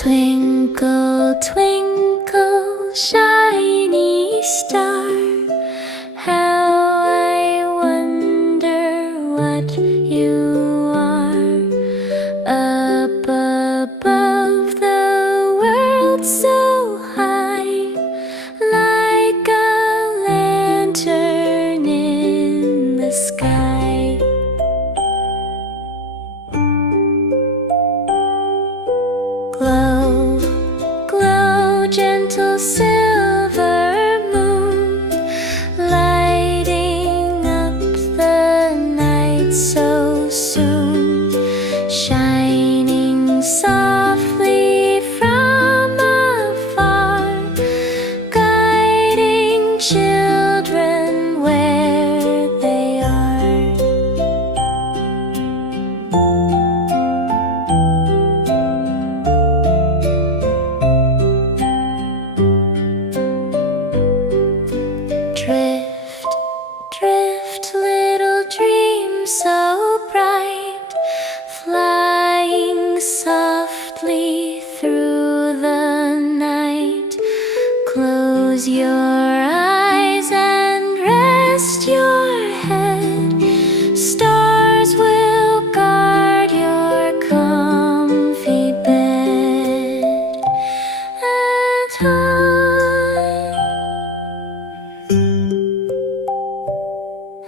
Twinkle, twinkle, shiny star, how I wonder what you are. Up above the world so high, like a lantern in the sky. Glow, glow, gentle silver moon, lighting up the night so soon, shining softly from afar, guiding children where they are. Drift, drift, little dream so bright, flying softly through the night. Close your eyes and rest your head. Stars will guard your comfy bed. And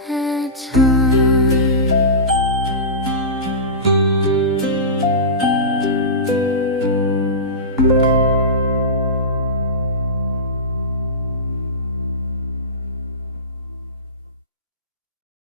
at home.